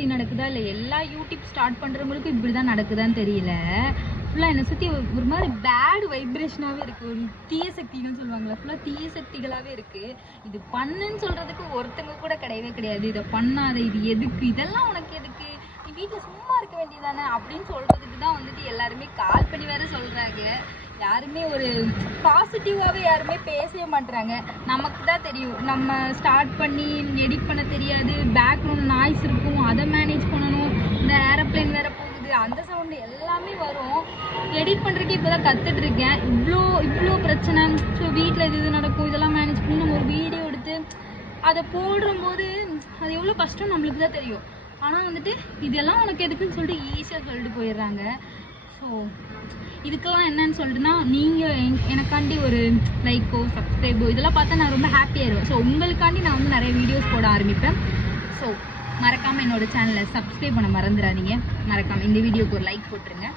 இப்படி நடக்குதா இல்லை எல்லா யூடியூப் ஸ்டார்ட் பண்ணுறவங்களுக்கும் இப்படி தான் நடக்குதான்னு தெரியல. ஃபுல்லாக என்னை சுற்றி ஒரு மாதிரி பேட் வைப்ரேஷனாகவே இருக்குது. ஒரு தீய சக்தின்னு சொல்லுவாங்களே, ஃபுல்லாக தீய சக்திகளாகவே இருக்குது. இது பண்ணுன்னு சொல்கிறதுக்கு ஒருத்தங்க கூட கிடையவே கிடையாது. இதை பண்ணாத, இது எதுக்கு, இதெல்லாம் உனக்கு எதுக்கு, நீ வீட்டில் சும்மா இருக்க வேண்டியதானே அப்படின்னு சொல்கிறதுக்கு தான் வந்துட்டு எல்லாருமே கால் பண்ணி வேறு சொல்கிறாங்க. யாருமே ஒரு பாசிட்டிவாகவே யாருமே பேசவே மாட்டுறாங்க. நமக்கு தான் தெரியும், நம்ம ஸ்டார்ட் பண்ணி எடிட் பண்ண தெரியாது, பேக்ரவுண்ட் நாய்ஸ் இருக்கும், அதை மேனேஜ் பண்ணணும், இந்த ஏரோப்ளேன் வேறு போகுது, அந்த சவுண்டு எல்லாமே வரும். எடிட் பண்ணுறதுக்கு இப்போ தான் கற்றுட்ருக்கேன். இவ்வளோ பிரச்சனை. ஸோ வீட்டில் இது நடக்கும், இதெல்லாம் மேனேஜ் பண்ணி நம்ம ஒரு வீடியோ எடுத்து அதை போடும்போது அது எவ்வளோ கஷ்டம் நம்மளுக்கு தான் தெரியும். ஆனால் வந்துட்டு இதெல்லாம் உனக்கு எதுக்குன்னு சொல்லிட்டு ஈஸியாக சொல்லிட்டு போயிடுறாங்க. ஸோ இதுக்கெல்லாம் என்னன்னு சொல்லிட்டுனா, நீங்கள் எனக்காண்டி ஒரு லைக்கோ சப்ஸ்கிரைபோ இதெல்லாம் பார்த்தா நான் ரொம்ப ஹாப்பியாகிடுவேன். ஸோ உங்களுக்காண்டி நான் வந்து நிறைய வீடியோஸ் போட ஆரம்பிப்பேன். ஸோ மறக்காமல் என்னோடய சேனலை சப்ஸ்கிரைப் பண்ண மறந்துடாதீங்க. மறக்காமல் இந்த வீடியோக்கு ஒரு லைக் போட்டுருங்க.